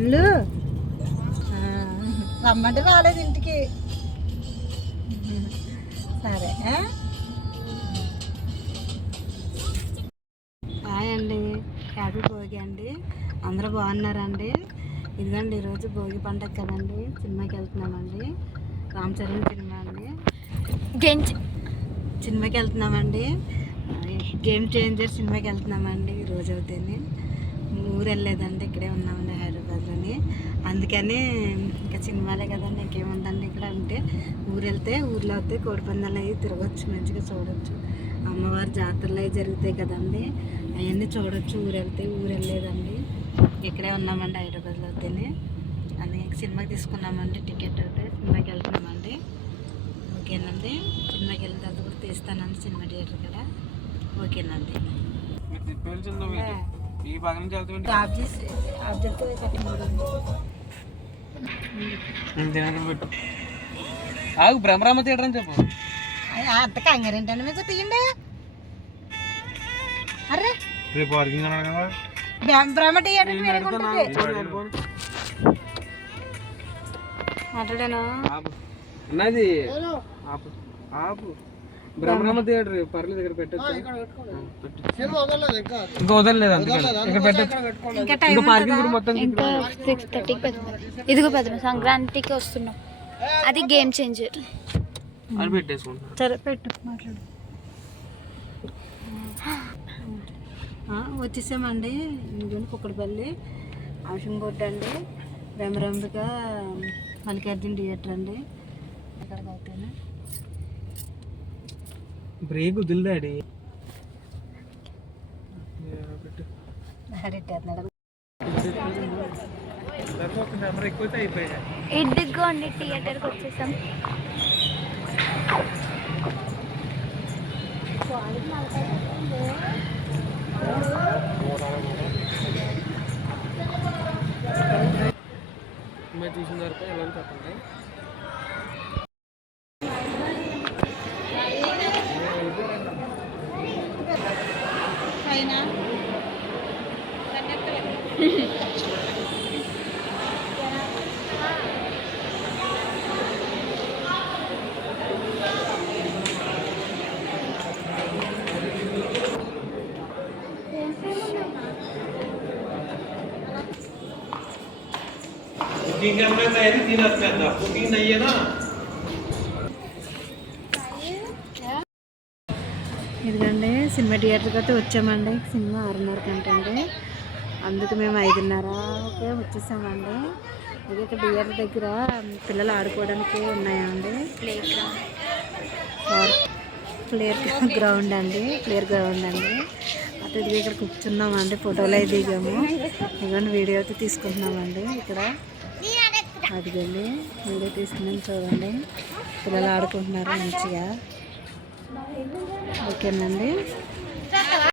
అమ్ములు రమ్మంటే రాలేదు ఇంటికి. సరే? హాయ్ అండి హ్యాపీ భోగి అండి. అందరూ బాగున్నారండి? ఇదిగోండి ఈరోజు భోగి పండగ కదండి సినిమాకి వెళ్తున్నామండి. రామ్ చరణ్ సినిమా అండి. గెంజ్ సినిమాకి వెళ్తున్నామండి. గేమ్ చేంజర్ సినిమాకి వెళ్తున్నామండి ఈ రోజు అవుతుంది ఊరు ఇక్కడే ఉన్నామండి హైదరాబాద్లోని. అందుకని ఇంకా సినిమాలే కదండి ఇంకేముందండి ఇక్కడ అంటే ఊరు వెళ్తే ఊర్లో అయితే కోడిపందాలు అవి తిరగచ్చు మంచిగా చూడొచ్చు. అమ్మవారి జాతరలు అవి జరుగుతాయి కదండి అవన్నీ చూడొచ్చు ఊరు వెళ్తే ఊరు వెళ్ళలేదండి ఇక్కడే ఉన్నామండి హైదరాబాద్లో అయితేనే. అని సినిమాకి తీసుకున్నామండి టికెట్ అయితే సినిమాకి వెళ్తున్నామండి. ఓకేనండి సినిమాకి వెళ్ళిన తర్వాత కూడా తీస్తానండి సినిమా థియేటర్ కూడా ఓకేనండి. ఈ భాగం నుంచి వెళ్తామండి. ఆగు భ్రమరామ థియేటర్ అని చెప్పు. అంత కంగారేంటండి మీకు తీయండి? అరే రేపు పార్కింగ్ అన్నాడు కదా. బ్రహ్మ- థియేటర్ మాట్లాడాను? అన్నది. ఆపు. ఆపు. భ్రమరామ థియేటర్ పర్లేదు ఇక్కడ పెట్టచ్చు? ఇంకా. వదలలేదు అందుకని. ఇక్కడ పెట్టచ్చు ఇంకా టైం ఇంకా పార్కింగ్ కూడా మొత్తం ఇంకా సిక్స్ థర్టీకి పెద్ద ఇదిగో పెద్ద సంక్రాంతికి వస్తున్నాం. అది గేమ్ చేంజర్ అని పెట్టేసుకుంటున్నాను సరే పెట్టు మాట్లాడు. ఆ, వచ్చేసామండి. కుక్కడపల్లి. ఆశంకోట అండి భ్రమరంబిక మల్లికార్జున థియేటర్ అండి. ఎక్కడికి అవుతాను బ్రేక్ ఎక్కువ అయిపోయాయి ఇదిగోండి థియేటర్కి వచ్చేసాం. చూసిన వరకు ఎలా చెప్పండి? बुकिंग कैमरे में है तीन आदमी आता बुकिंग नहीं है ना ఇదిగండి సినిమా థియేటర్కి అయితే వచ్చామండి సినిమా ఆరున్నర గంట అండి అందుకు మేము ఐదున్నరకే వచ్చేసామండి. ఇది ఒక బియర్ దగ్గర పిల్లలు ఆడుకోవడానికి ఉన్నాయండి ప్లే గ్రౌండ్ ప్లేయర్ గ్రౌండ్ అండి ప్లేయర్ గ్రౌండ్ అండి. అటు ఇది ఇక్కడ కూర్చున్నామండి ఫోటోలు అయితే దిగాము. ఇవన్నీ వీడియో అయితే తీసుకుంటున్నామండి ఇక్కడ. అదిగండి వీడియో తీసుకున్నాం చూడండి. పిల్లలు ఆడుకుంటున్నారు మంచిగా. ఓకేనండి.